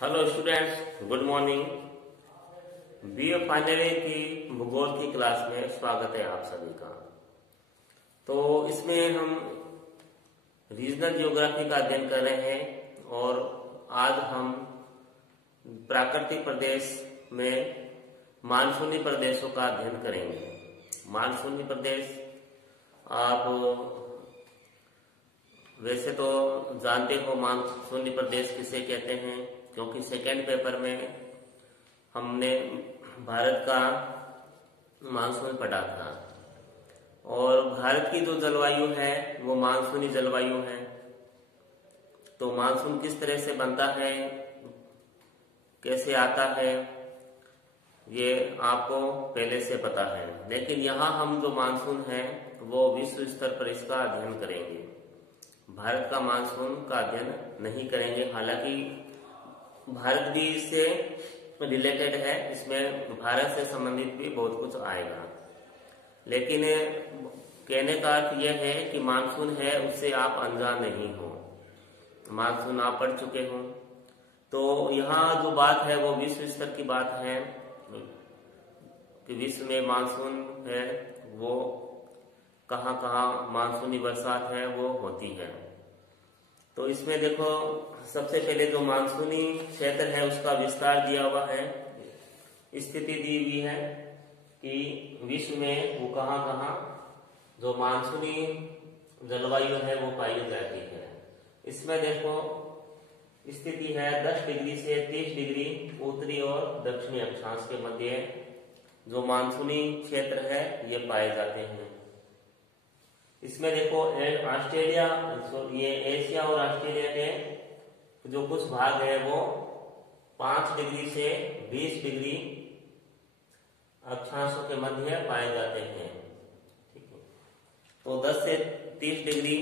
Hello students, good morning. BA final year की भूगोल की क्लास में स्वागत है आप सभी का। तो इसमें हम रीजनल ज्योग्राफी का अध्ययन कर रहे हैं और आज हम प्राकृतिक प्रदेश में मानसूनी प्रदेशों का अध्ययन करेंगे। मानसूनी प्रदेश आप वैसे तो जानते हो मानसूनी प्रदेश किसे कहते हैं, क्योंकि सेकेंड पेपर में हमने भारत का मानसून पढ़ा था और भारत की जो जलवायु है वो मानसूनी जलवायु है। तो मानसून किस तरह से बनता है, कैसे आता है, ये आपको पहले से पता है। लेकिन यहाँ हम जो मानसून है वो विश्व स्तर पर इसका अध्ययन करेंगे, भारत का मानसून का अध्ययन नहीं करेंगे। हालांकि भारत भी इससे रिलेटेड है, इसमें भारत से संबंधित भी बहुत कुछ आएगा। लेकिन कहने का अर्थ यह है कि मानसून है उससे आप अनजान नहीं हो, मानसून आप पढ़ चुके हो। तो यहाँ जो बात है वो विश्व स्तर की बात है कि विश्व में मानसून है वो कहाँ कहाँ मानसूनी बरसात है वो होती है। तो इसमें देखो, सबसे पहले जो मानसूनी क्षेत्र है उसका विस्तार दिया हुआ है, स्थिति दी हुई है कि विश्व में वो कहाँ कहाँ जो मानसूनी जलवायु है वो पाई जाती है। इसमें देखो स्थिति है 10 डिग्री से 30 डिग्री उत्तरी और दक्षिणी अक्षांश के मध्य जो मानसूनी क्षेत्र है ये पाए जाते हैं। इसमें देखो ऑस्ट्रेलिया, ये एशिया और ऑस्ट्रेलिया के जो कुछ भाग है वो 5 डिग्री से 20 डिग्री अक्षांशों के मध्य पाए जाते हैं। ठीक है, तो 10 से 30 डिग्री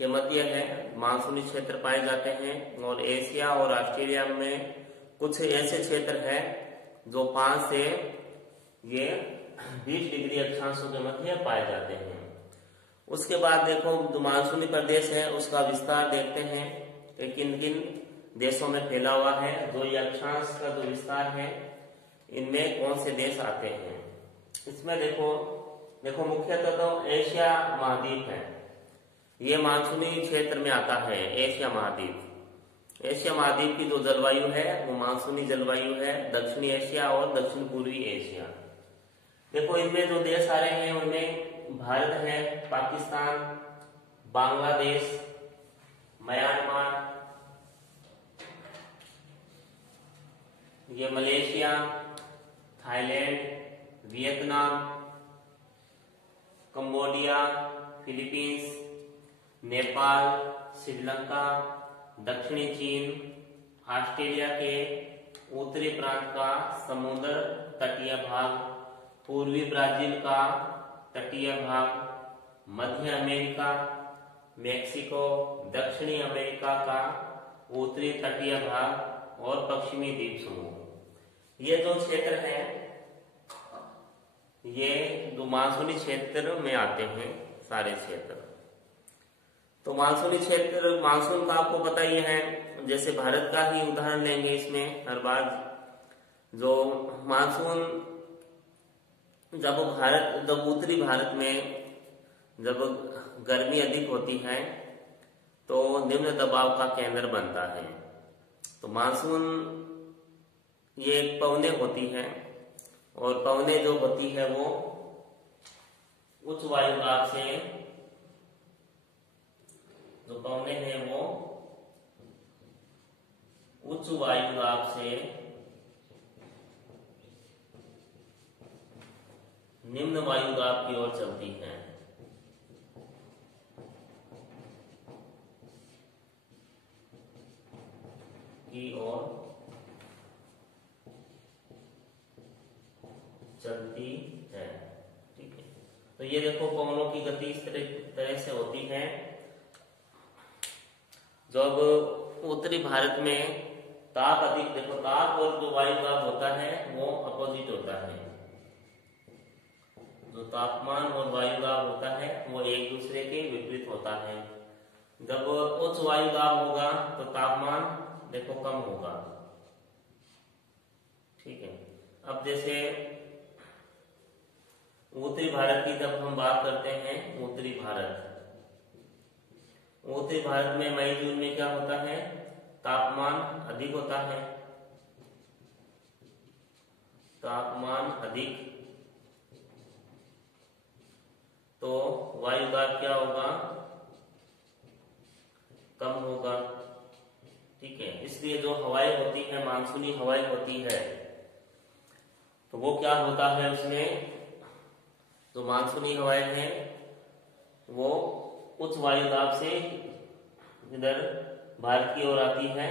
के मध्य है मानसूनी क्षेत्र पाए जाते हैं। और एशिया और ऑस्ट्रेलिया में कुछ ऐसे क्षेत्र है जो 5 से ये 20 डिग्री अक्षांशों के मध्य पाए जाते हैं। उसके बाद देखो जो मानसूनी प्रदेश है उसका विस्तार देखते हैं कि किन किन देशों में फैला हुआ है। जो ये अक्षांश का जो विस्तार है इनमें कौन से देश आते हैं। इसमें देखो मुख्यतः तो एशिया महाद्वीप है, ये मानसूनी क्षेत्र में आता है। एशिया महाद्वीप की जो जलवायु है वो मानसूनी जलवायु है, दक्षिणी एशिया और दक्षिण पूर्वी एशिया। देखो इनमें जो देश आ रहे हैं उनमें भारत है, पाकिस्तान, बांग्लादेश, म्यांमार, ये Malaysia, Thailand, Vietnam, Cambodia, Philippines, Nepal, Sri Lanka, दक्षिणी चीन, ऑस्ट्रेलिया के उत्तरी प्रांत का समुद्र तटीय भाग, पूर्वी ब्राजील का तटीय भाग, मध्य अमेरिका, मेक्सिको, दक्षिणी अमेरिका का उत्तरी तटीय भाग और पश्चिमी द्वीप समूह। ये जो क्षेत्र है ये जो मानसूनी क्षेत्र में आते हैं सारे क्षेत्र। तो मानसूनी क्षेत्र, मानसून का आपको पता ही है, जैसे भारत का ही उदाहरण लेंगे इसमें हर बार। जो मानसून जब उत्तरी भारत में जब गर्मी अधिक होती है तो निम्न दबाव का केंद्र बनता है। तो मानसून ये एक पवने होती है और पवने जो होती है वो उच्च वायुदाब से, जो पवने हैं वो उच्च वायुदाब से निम्न वायुदाब की ओर चलती है। की ओर चलती है। ठीक है, तो ये देखो पवनों की गति इस तरह से होती है। जब उत्तरी भारत में ताप अधिक, देखो ताप और जो वायुदाब होता है वो अपोजिट होता है। जो तापमान और वायुदाब होता है वो एक दूसरे के विपरीत होता है। जब उच्च वायुदाब होगा तो तापमान देखो कम होगा। ठीक है, अब जैसे उत्तरी भारत की जब हम बात करते हैं, उत्तरी भारत में मई जून में क्या होता है, तापमान अधिक होता है, तापमान अधिक, तो वायु दाब क्या होगा, कम होगा। ठीक है, इसलिए जो हवाएं होती है, मानसूनी हवाएं होती है, तो वो क्या होता है, उसमें जो मानसूनी हवाएं हैं वो उच्च वायु दाब से इधर भारत की ओर आती है,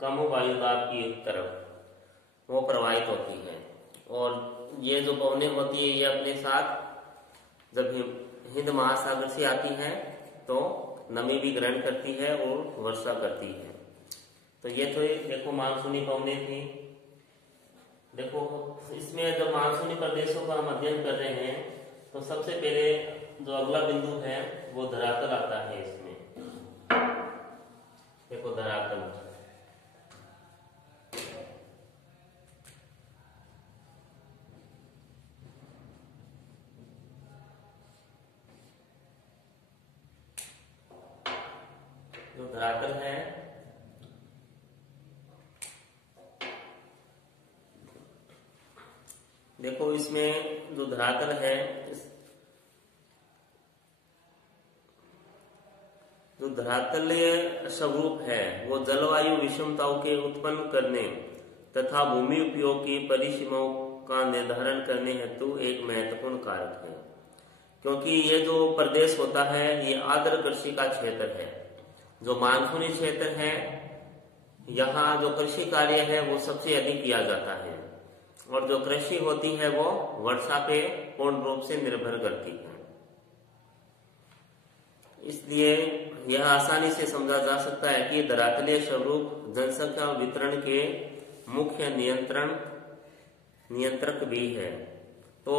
कम वायु दाब की तरफ वो प्रवाहित होती है। और ये जो पवनें होती है, ये अपने साथ जब हिंद महासागर से आती है तो नमी भी ग्रहण करती है और वर्षा करती है। तो ये तो देखो मानसूनी पवनें थी। देखो इसमें जब मानसूनी प्रदेशों का हम अध्ययन कर रहे हैं तो सबसे पहले जो अगला बिंदु है वो धरातल आता है। इसमें देखो धरातल, जो धरातल है देखो, इसमें जो धरातल है, जो धरातलीय स्वरूप है वो जलवायु विषमताओं के उत्पन्न करने तथा भूमि उपयोग की परिसीमाओं का निर्धारण करने हेतु एक महत्वपूर्ण कारक है। क्योंकि ये जो प्रदेश होता है ये आर्द्र कृषि का क्षेत्र है। जो मानसूनी क्षेत्र है, यहाँ जो कृषि कार्य है वो सबसे अधिक किया जाता है, और जो कृषि होती है वो वर्षा पे पूर्ण रूप से निर्भर करती है। इसलिए यह आसानी से समझा जा सकता है कि धरातलीय स्वरूप जनसंख्या वितरण के मुख्य नियंत्रक भी है। तो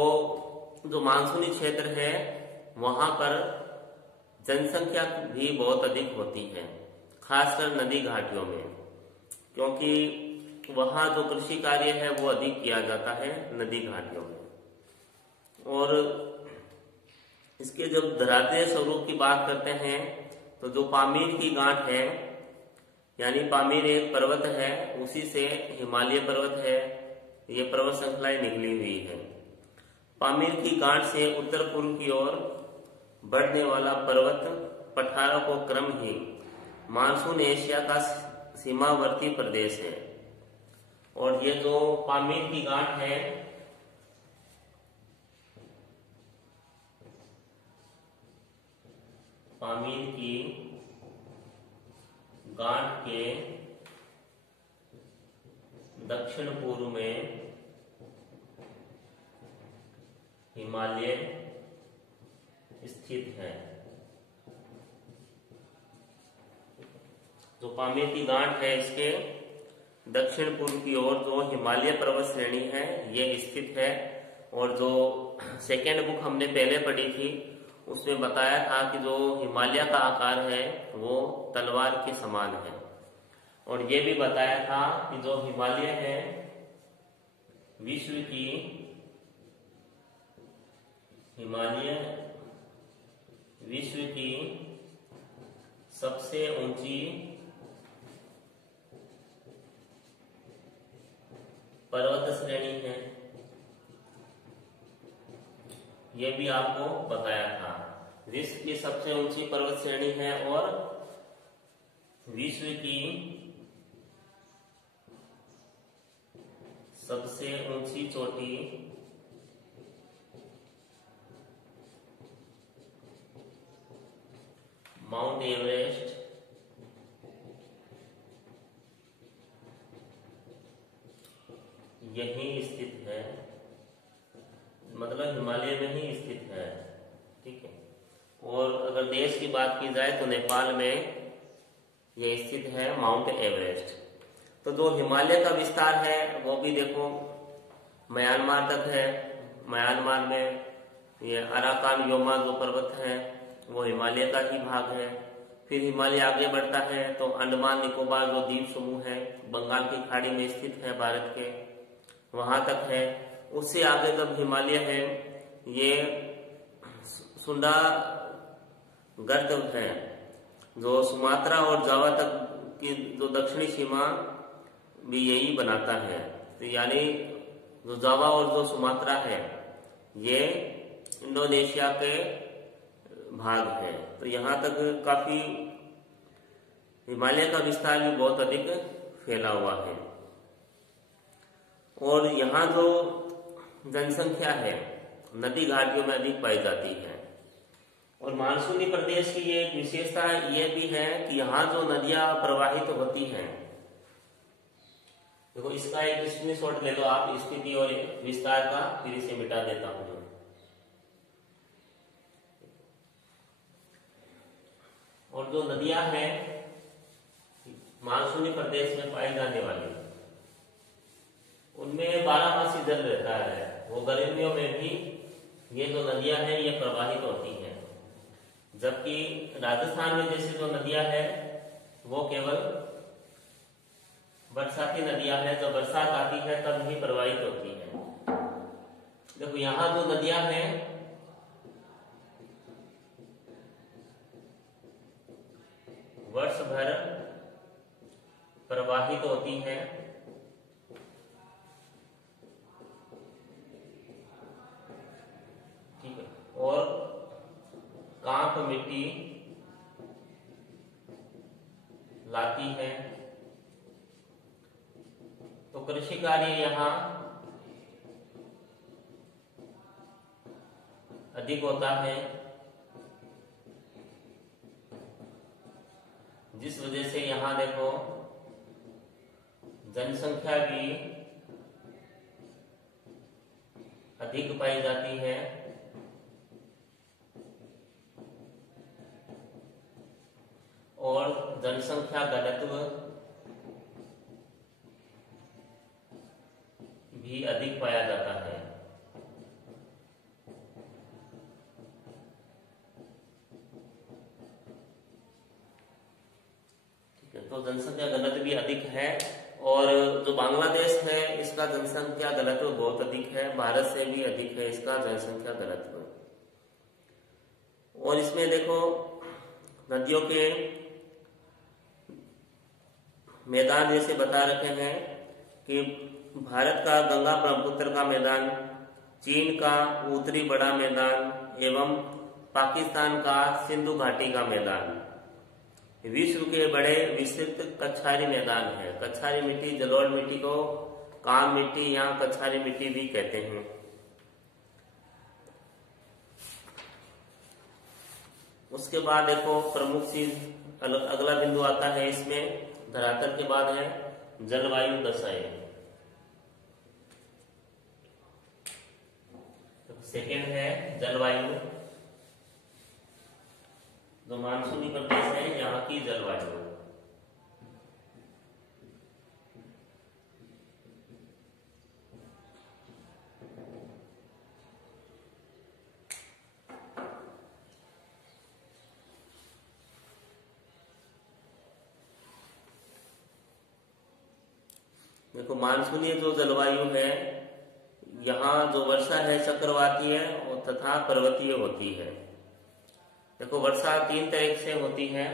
जो मानसूनी क्षेत्र है वहां पर जनसंख्या भी बहुत अधिक होती है, खासकर नदी घाटियों में, क्योंकि वहां जो कृषि कार्य है वो अधिक किया जाता है नदी घाटियों में। और इसके जब धरातलीय स्वरूप की बात करते हैं तो जो पामीर की गांठ है, यानी पामीर एक पर्वत है, उसी से हिमालय पर्वत है, ये पर्वत श्रृंखलाएं निकली हुई है। पामीर की गांठ से उत्तर पूर्व की ओर बढ़ने वाला पर्वत पठारों को क्रम ही मानसून एशिया का सीमावर्ती प्रदेश है। और ये जो पामीर की गांठ है, पामीर की गांठ के दक्षिण पूर्व में हिमालय स्थित है। जो पामीर की गांठ है इसके दक्षिण पूर्व की ओर जो हिमालय पर्वत श्रेणी है ये स्थित है। और जो सेकेंड बुक हमने पहले पढ़ी थी उसमें बताया था कि जो हिमालय का आकार है वो तलवार के समान है। और ये भी बताया था कि जो हिमालय है विश्व की सबसे ऊंची पर्वत श्रेणी है, यह भी आपको बताया था। विश्व की सबसे ऊंची पर्वत श्रेणी है और विश्व की सबसे ऊंची चोटी माउंट एवरेस्ट यहीं स्थित है, मतलब हिमालय में ही स्थित है। ठीक है, और अगर देश की बात की जाए तो नेपाल में यह स्थित है माउंट एवरेस्ट। तो जो हिमालय का विस्तार है वो भी देखो म्यांमार तक है। म्यांमार में ये अराकान योमा जो पर्वत है वो हिमालय का ही भाग है। फिर हिमालय आगे बढ़ता है तो अंडमान निकोबार जो द्वीप समूह है, बंगाल की खाड़ी में स्थित है भारत के, वहां तक है। उससे आगे जब हिमालय है, ये सुंडा गर्त है जो सुमात्रा और जावा तक की जो दक्षिणी सीमा भी यही बनाता है। तो यानी जो जावा और जो सुमात्रा है ये इंडोनेशिया के भाग है। तो यहाँ तक काफी हिमालय का विस्तार भी बहुत अधिक फैला हुआ है। और यहाँ जो जनसंख्या है नदी घाटियों में अधिक पाई जाती है। और मानसूनी प्रदेश की ये एक विशेषता ये भी है कि यहाँ जो नदियां प्रवाहित होती हैं, देखो इसका एक स्क्रीनशॉट ले लो आप स्थिति और विस्तार का, फिर इसे मिटा देता हूं। और जो नदियां हैं मानसूनी प्रदेश में पाई जाने वाली, उनमें 12 मासी जल रहता है। वो गर्मियों में भी ये जो नदियां हैं ये प्रवाहित होती हैं, जबकि राजस्थान में जैसे जो नदियां हैं वो केवल बरसाती नदियां हैं, जब बरसात आती है तब ही प्रवाहित होती है। देखो यहाँ जो नदियां हैं वर्ष भर प्रवाहित होती हैं, ठीक है, और कांप मिट्टी लाती है। तो कृषि कार्य यहाँ अधिक होता है, जिस वजह से यहाँ देखो जनसंख्या भी अधिक पाई जाती है। और जनसंख्या घनत्व भी अधिक पाया जाता है। ठीक है, तो जनसंख्या घनत्व भी अधिक है। और जो बांग्लादेश है इसका जनसंख्या घनत्व बहुत अधिक है, भारत से भी अधिक है इसका जनसंख्या घनत्व। और इसमें देखो नदियों के मैदान जैसे बता रखे हैं कि भारत का गंगा ब्रह्मपुत्र का मैदान, चीन का उत्तरी बड़ा मैदान एवं पाकिस्तान का सिंधु घाटी का मैदान विश्व के बड़े विस्तृत कच्छारी मैदान है। कच्छारी मिट्टी, जलोढ़ मिट्टी को काम मिट्टी या कच्छारी मिट्टी भी कहते हैं। उसके बाद देखो प्रमुख चीज अगला बिंदु आता है इसमें, धरातल के बाद है जलवायु दशाएं। सेकेंड है जलवायु, जो मानसूनी प्रदेश है यहाँ की जलवायु। देखो मानसूनी जो जलवायु है यहाँ जो वर्षा है चक्रवातीय और तथा पर्वतीय होती है। देखो वर्षा 3 तरह से होती है।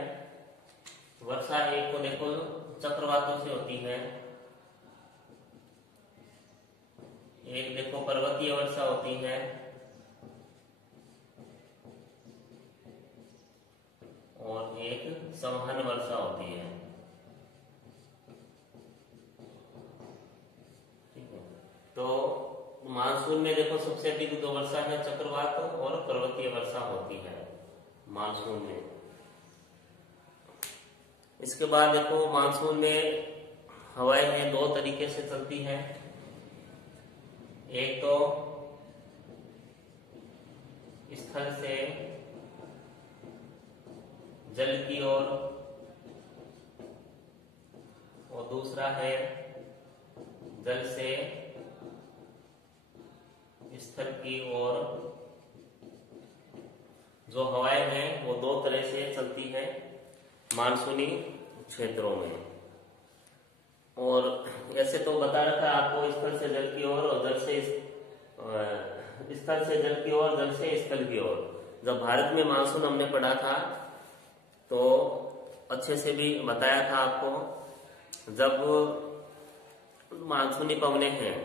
वर्षा एक को देखो चक्रवातों से होती है, एक देखो पर्वतीय वर्षा होती है, और एक संवहन वर्षा होती है। ठीक है, तो मानसून में देखो सबसे अधिक जो वर्षा है चक्रवात और पर्वतीय वर्षा होती है मानसून में। इसके बाद देखो मानसून में हवाएं हैं 2 तरीके से चलती हैं। एक तो स्थल से जल की ओर, और दूसरा है जल से स्थल की ओर। जो हवाएं हैं वो 2 तरह से चलती है। मानसूनी क्षेत्रों में। और ऐसे तो बता रखा आपको स्थल से जल की ओर और जल से स्थल से जल की ओर, जल से स्थल की ओर। जब भारत में मानसून हमने पढ़ा था तो अच्छे से भी बताया था आपको। जब मानसूनी पवनें हैं,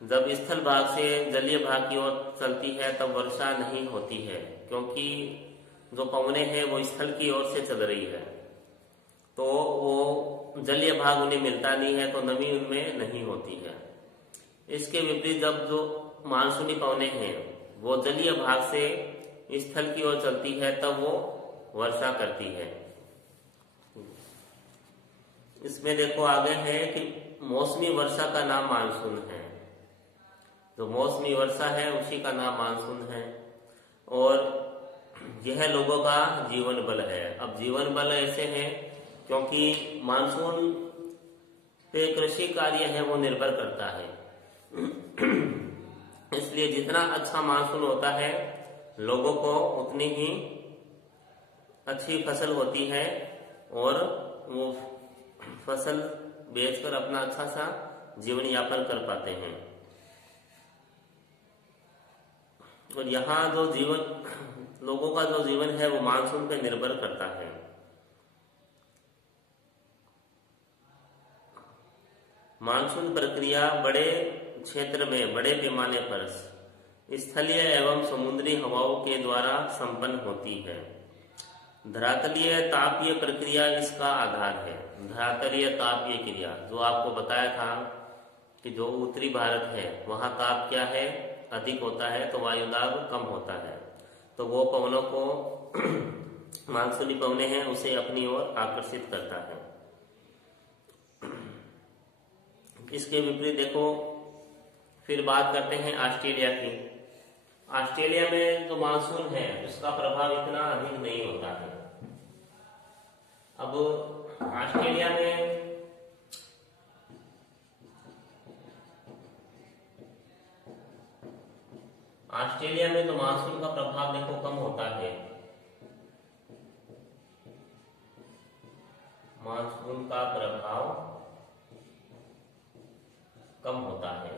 जब स्थल भाग से जलीय भाग की ओर चलती है तब वर्षा नहीं होती है, क्योंकि जो पवनें हैं वो स्थल की ओर से चल रही है, तो वो जलीय भाग उन्हें मिलता नहीं है, तो नमी उनमें नहीं होती है। इसके विपरीत जब जो मानसूनी पवनें हैं वो जलीय भाग से स्थल की ओर चलती है तब वो वर्षा करती है। इसमें देखो आगे है कि मौसमी वर्षा का नाम मानसून है। जो मौसमी वर्षा है उसी का नाम मानसून है, और यह लोगों का जीवन बल है। अब जीवन बल ऐसे है क्योंकि मानसून पे कृषि कार्य है वो निर्भर करता है। इसलिए जितना अच्छा मानसून होता है लोगों को उतनी ही अच्छी फसल होती है, और वो फसल बेचकर अपना अच्छा सा जीवन यापन कर पाते हैं। और यहाँ जो जीवन लोगों का जो जीवन है वो मानसून पर निर्भर करता है। मानसून प्रक्रिया बड़े क्षेत्र में बड़े पैमाने पर स्थलीय एवं समुद्री हवाओं के द्वारा संपन्न होती है। धरातलीय तापीय प्रक्रिया इसका आधार है। धरातलीय तापीय क्रिया जो आपको बताया था कि जो उत्तरी भारत है वहां ताप क्या है, अधिक होता है, तो वायुदाब कम होता है, तो वो पवनों को मानसूनी पवनें हैं उसे अपनी ओर आकर्षित करता है। इसके विपरीत देखो, फिर बात करते हैं ऑस्ट्रेलिया की। ऑस्ट्रेलिया में जो मानसून है उसका प्रभाव इतना अधिक नहीं होता है। अब ऑस्ट्रेलिया में तो मानसून का प्रभाव देखो कम होता है। मानसून का प्रभाव कम होता है।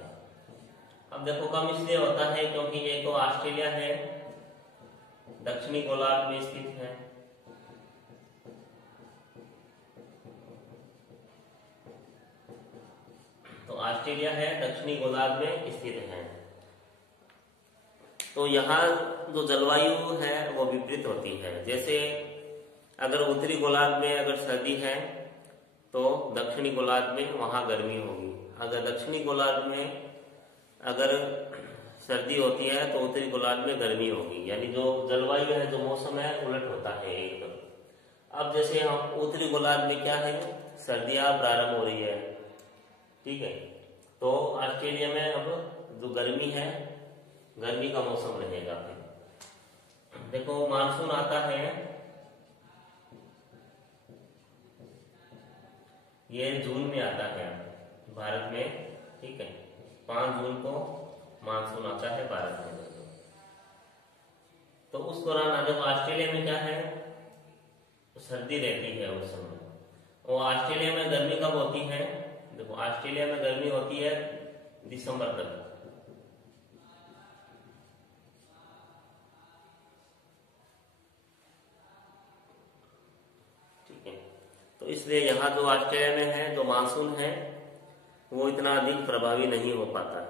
अब देखो कम इसलिए होता है क्योंकि एक तो ऑस्ट्रेलिया है दक्षिणी गोलार्ध में स्थित है, तो ऑस्ट्रेलिया है दक्षिणी गोलार्ध में स्थित है, तो यहाँ जो जलवायु है वो विपरीत होती है। जैसे अगर उत्तरी गोलार्ध में अगर सर्दी है तो दक्षिणी गोलार्ध में वहां गर्मी होगी। अगर दक्षिणी गोलार्ध में अगर सर्दी होती है तो उत्तरी गोलार्ध में गर्मी होगी, यानी जो जलवायु है जो मौसम है उलट होता है एकदम। अब जैसे हम उत्तरी गोलार्ध में क्या है, सर्दियां प्रारंभ हो रही है, ठीक है, तो ऑस्ट्रेलिया में अब जो गर्मी है गर्मी का मौसम रहेगा। फिर देखो मानसून आता है, ये जून में आता है भारत में, ठीक है, 5 जून को मानसून आता है भारत में। तो उस दौरान देखो ऑस्ट्रेलिया में क्या है, सर्दी रहती है उस समय, और ऑस्ट्रेलिया में गर्मी कब होती है, देखो ऑस्ट्रेलिया में गर्मी होती है दिसंबर तक। ठीक है, तो इसलिए यहाँ जो ऑस्ट्रेलिया में है जो मानसून है वो इतना अधिक प्रभावी नहीं हो पाता है।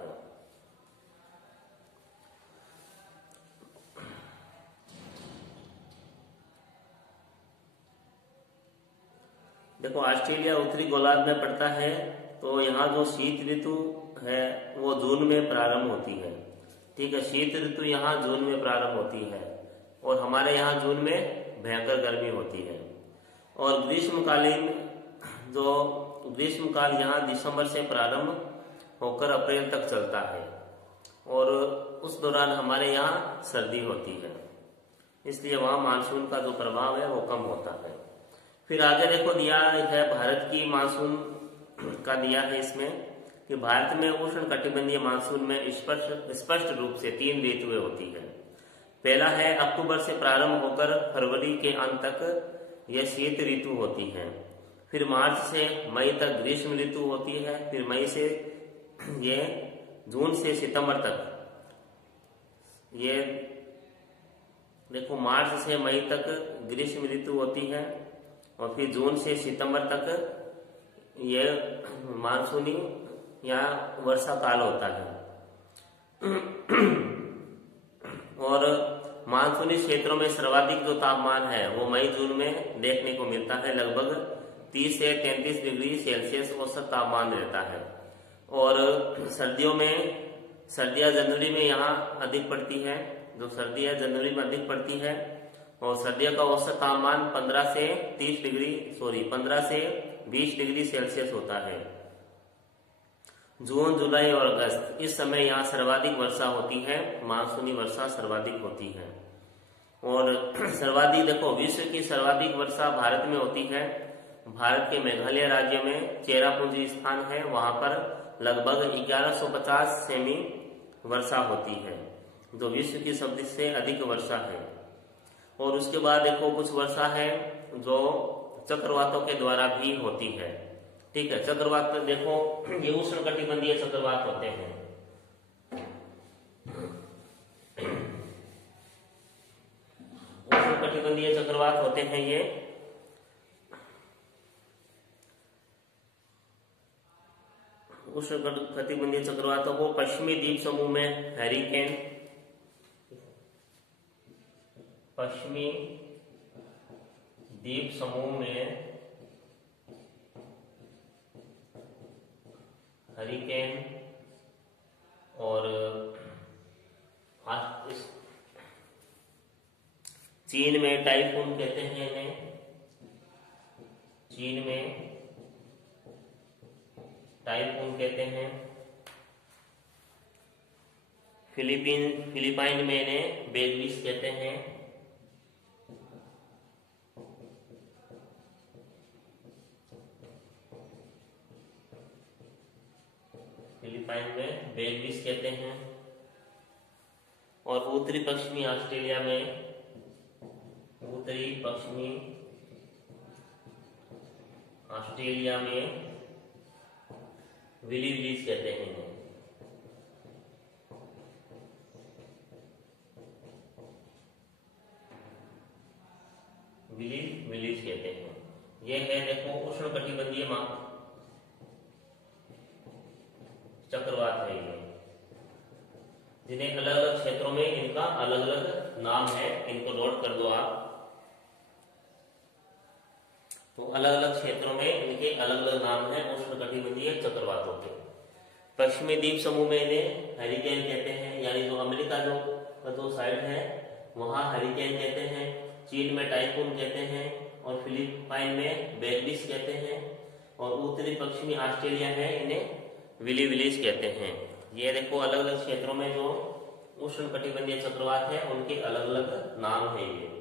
देखो ऑस्ट्रेलिया उत्तरी गोलार्ध में पड़ता है, तो यहाँ जो शीत ऋतु है वो जून में प्रारंभ होती है, ठीक है, शीत ऋतु यहाँ जून में प्रारंभ होती है, और हमारे यहाँ जून में भयंकर गर्मी होती है। और ग्रीष्मकालीन जो ग्रीष्मकाल यहाँ दिसंबर से प्रारंभ होकर अप्रैल तक चलता है, और उस दौरान हमारे यहाँ सर्दी होती है, इसलिए वहाँ मानसून का जो प्रभाव है वो कम होता है। फिर आगे देखो दिया है भारत की मानसून का, दिया है इसमें कि भारत में उष्ण कटिबंधीय मानसून में स्पष्ट रूप से 3 ऋतुएं होती है। पहला है अक्टूबर से प्रारंभ होकर फरवरी के अंत तक यह शीत ऋतु होती है। फिर मार्च से मई तक ग्रीष्म ऋतु होती है। फिर मई से ये जून से सितंबर तक, ये देखो मार्च से मई तक ग्रीष्म ऋतु होती है और फिर जून से सितंबर तक ये मानसूनी या वर्षा काल होता है। और मानसूनी क्षेत्रों में सर्वाधिक जो तापमान है वो मई जून में देखने को मिलता है। लगभग 30 से 33 डिग्री सेल्सियस औसत तापमान रहता है। और सर्दियों में, सर्दियां जनवरी में यहाँ अधिक पड़ती है, जो सर्दी है जनवरी में अधिक पड़ती है। और सर्दियों का औसत तापमान 15 से 20 डिग्री सेल्सियस होता है। जून, जुलाई और अगस्त, इस समय यहाँ सर्वाधिक वर्षा होती है, मानसूनी वर्षा सर्वाधिक होती है। और सर्वाधिक देखो, विश्व की सर्वाधिक वर्षा भारत में होती है। भारत के मेघालय राज्य में चेरापूंजी स्थान है, वहां पर लगभग 1150 सेमी वर्षा होती है, जो विश्व की सबसे अधिक वर्षा है। और उसके बाद देखो कुछ वर्षा है जो चक्रवातों के द्वारा भी होती है। ठीक है, चक्रवात देखो ये उष्णकटिबंधीय चक्रवात होते हैं। उष्णकटिबंधीय चक्रवात होते हैं ये। उष्णकटिबंधीय चक्रवातों को पश्चिमी द्वीप समूह में हैरिकेन, पश्चिमी द्वीप समूह में हरिकेन और चीन में टाइफून कहते हैं इन्हें। चीन में टाइफून कहते हैं। फिलीपाइन में इन्हें बेगविस कहते हैं। फिलीपाइन में बेगविस कहते हैं। और उत्तरी पश्चिमी ऑस्ट्रेलिया में, उत्तरी पश्चिमी ऑस्ट्रेलिया में विली विलीज कहते हैं। विली विलीज कहते हैं। यह है देखो उष्णकटिबंधीय चक्रवात है ये, जिन्हें अलग अलग क्षेत्रों में इनका अलग अलग नाम है। इनको नोट कर दो आप। तो अलग अलग क्षेत्रों में इनके अलग अलग नाम है उष्णकटिबंधीय चक्रवातों के। पश्चिमी द्वीप समूह में इन्हें हरिकेन कहते हैं, यानी जो अमेरिका जो साइड है वहां हरिकेन कहते हैं। चीन में टाइफून कहते हैं और फिलीपाइन में बेगविस कहते हैं। और उत्तरी पश्चिमी ऑस्ट्रेलिया है, इन्हें विली विलीज कहते हैं। ये देखो अलग अलग क्षेत्रों में जो उष्णकटिबंधीय चक्रवात है उनके अलग अलग नाम है ये।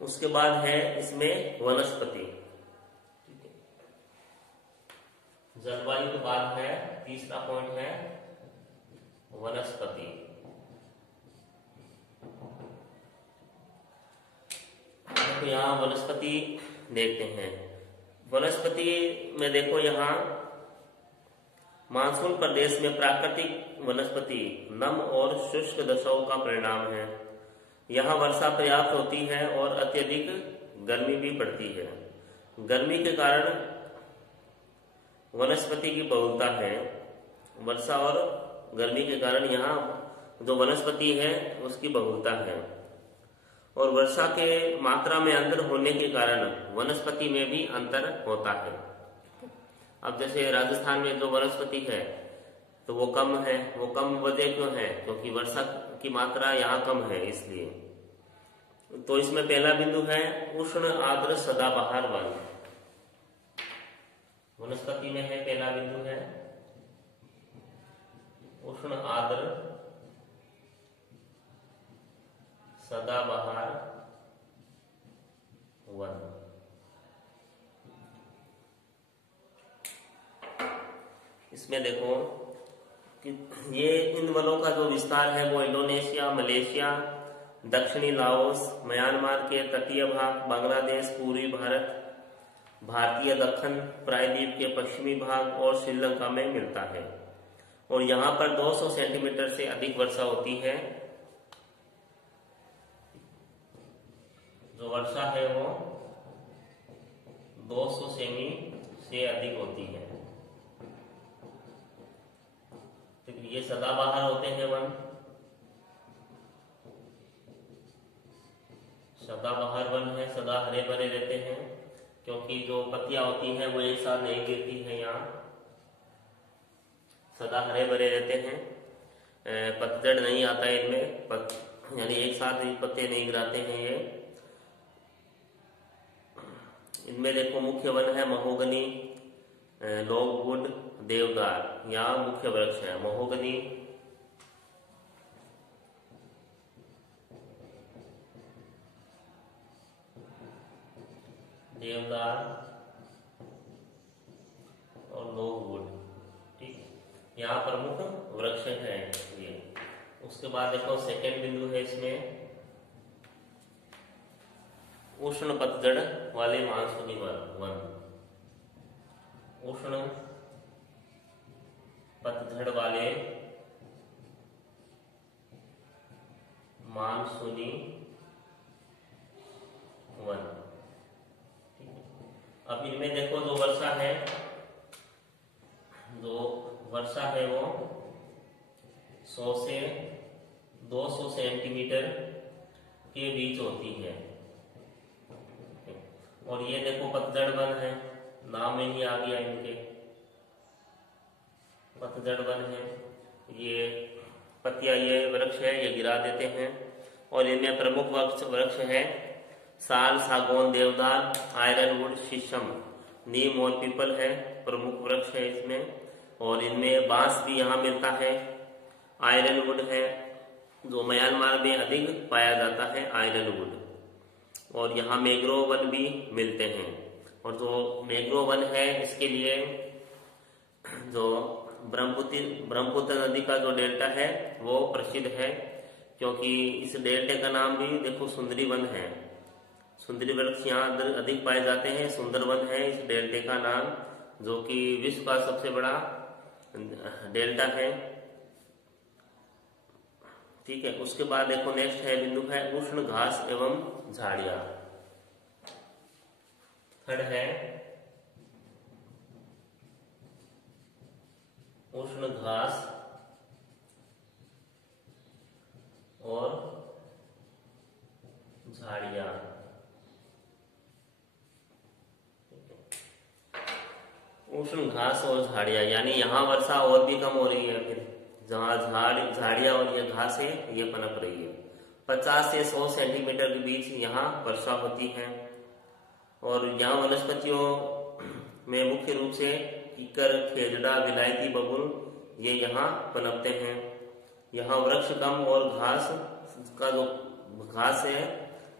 उसके बाद है इसमें वनस्पति। जलवायु के बाद है तीसरा पॉइंट है वनस्पति। तो यहाँ वनस्पति देखते हैं। वनस्पति में देखो यहाँ मानसून प्रदेश में प्राकृतिक वनस्पति नम और शुष्क दशाओं का परिणाम है। यहाँ वर्षा पर्याप्त होती है और अत्यधिक गर्मी भी पड़ती है। गर्मी के कारण वनस्पति की बहुलता है। वर्षा और गर्मी के कारण यहाँ जो वनस्पति है उसकी बहुलता है। और वर्षा के मात्रा में अंतर होने के कारण वनस्पति में भी अंतर होता है। अब जैसे राजस्थान में जो वनस्पति है तो वो कम है। वो कम वजह क्यों है? क्योंकि वर्षा की मात्रा यहाँ कम है, इसलिए। तो इसमें पहला बिंदु है उष्ण आर्द्र सदाबहार वन। वनस्पति में है पहला बिंदु है उष्ण आर्द्र सदाबहार वन। इसमें देखो कि ये इन वनों का जो विस्तार है वो इंडोनेशिया, मलेशिया, दक्षिणी लाओस, म्यांमार के तटीय भाग, बांग्लादेश, पूर्वी भारत, भारतीय दक्कन प्रायद्वीप के पश्चिमी भाग और श्रीलंका में मिलता है। और यहाँ पर 200 सेंटीमीटर से अधिक वर्षा होती है। जो वर्षा है वो 200 सेमी से अधिक होती है। तो ये सदाबहार होते हैं वन, सदाबहार वन है, सदा हरे भरे रहते हैं, क्योंकि जो पत्तियां होती हैं वो एक साथ नहीं गिरती हैं, यहाँ सदा हरे भरे रहते हैं। पतझड़ नहीं आता है इनमें, यानी एक साथ ही पत्ते नहीं गिराते हैं ये। इनमें देखो मुख्य वन है महोगनी, लॉगवुड, देवदार, यहाँ मुख्य वृक्ष है महोगनी, देवदार और लॉगवुड। ठीक है, यहाँ प्रमुख वृक्ष है ये। उसके बाद देखो सेकेंड बिंदु है इसमें उष्ण पतझड़ वाले मानसूनी वन। उष्ण पतझड़ वाले मानसूनी वन। अब इनमें देखो जो वर्षा है वो 100 से 200 सेंटीमीटर के बीच होती है। और ये देखो पतझड़ वन है, नाम में ही आ गया इनके, पतझड़ वन है। ये पत्तियां, ये वृक्ष है, ये गिरा देते हैं। और इनमें प्रमुख वृक्ष है साल, सागौन, देवदार, आयरनवुड, शीशम, नीम और पीपल है, प्रमुख वृक्ष है इसमें। और इनमें बांस भी यहाँ मिलता है। आयरनवुड है जो म्यांमार में अधिक पाया जाता है, आयरनवुड। और यहाँ मैंग्रोव वन भी मिलते हैं। और जो मैंग्रोव वन है इसके लिए जो ब्रह्मपुत्र नदी का जो डेल्टा है वो प्रसिद्ध है, क्योंकि इस डेल्टे का नाम भी देखो सुंदरी वन है। सुंदरी वृक्ष यहाँ अधिक पाए जाते हैं, सुंदर वन है इस डेल्टे का नाम, जो कि विश्व का सबसे बड़ा डेल्टा है। ठीक है, उसके बाद देखो नेक्स्ट है बिंदु है उष्ण घास एवं झाड़ियां। थर्ड है उष्ण घास और झाड़ियां। उष्ण घास और झाड़ियां यानी यहाँ वर्षा और भी कम हो रही है, फिर जहाँ झाड़ियां और ये घास है ये पनप रही है। 50 से 100 सेंटीमीटर के बीच यहाँ वर्षा होती है। और यहाँ वनस्पतियों में मुख्य रूप से कीकर, खेजड़ा, विलायती बबूल ये यहाँ पनपते हैं। यहाँ वृक्ष कम और घास का जो घास है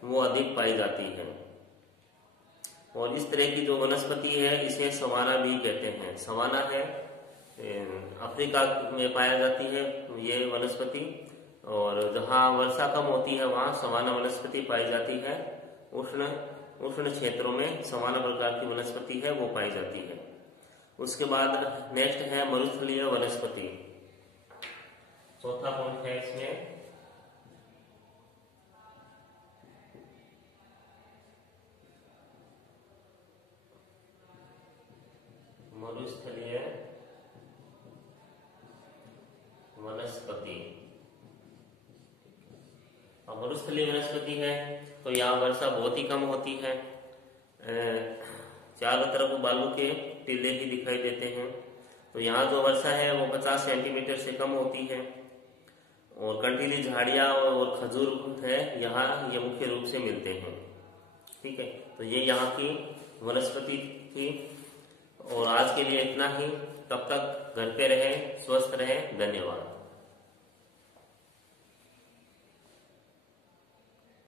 वो अधिक पाई जाती है। और इस तरह की जो वनस्पति है इसे सवाना भी कहते हैं। सवाना है अफ्रीका में पाया जाती है ये वनस्पति, और जहाँ वर्षा कम होती है वहाँ सवाना वनस्पति पाई जाती है। उष्ण क्षेत्रों में सवाना प्रकार की वनस्पति है वो पाई जाती है। उसके बाद नेक्स्ट है मरुस्थलीय वनस्पति। चौथा पॉइंट है इसमें मरुस्थलीय वनस्पति। मरुस्थलीय वनस्पति है तो यहाँ वर्षा बहुत ही कम होती है। चारों तरफ बालू के टीले ही दिखाई देते हैं। तो यहाँ जो वर्षा है वो 50 सेंटीमीटर से कम होती है। और कंटीली झाड़ियाँ और खजूर है यहाँ ये मुख्य रूप से मिलते हैं। ठीक है, तो ये यहाँ की वनस्पति थी। और आज के लिए इतना ही। तब तक घर पे रहें, स्वस्थ रहें। धन्यवाद।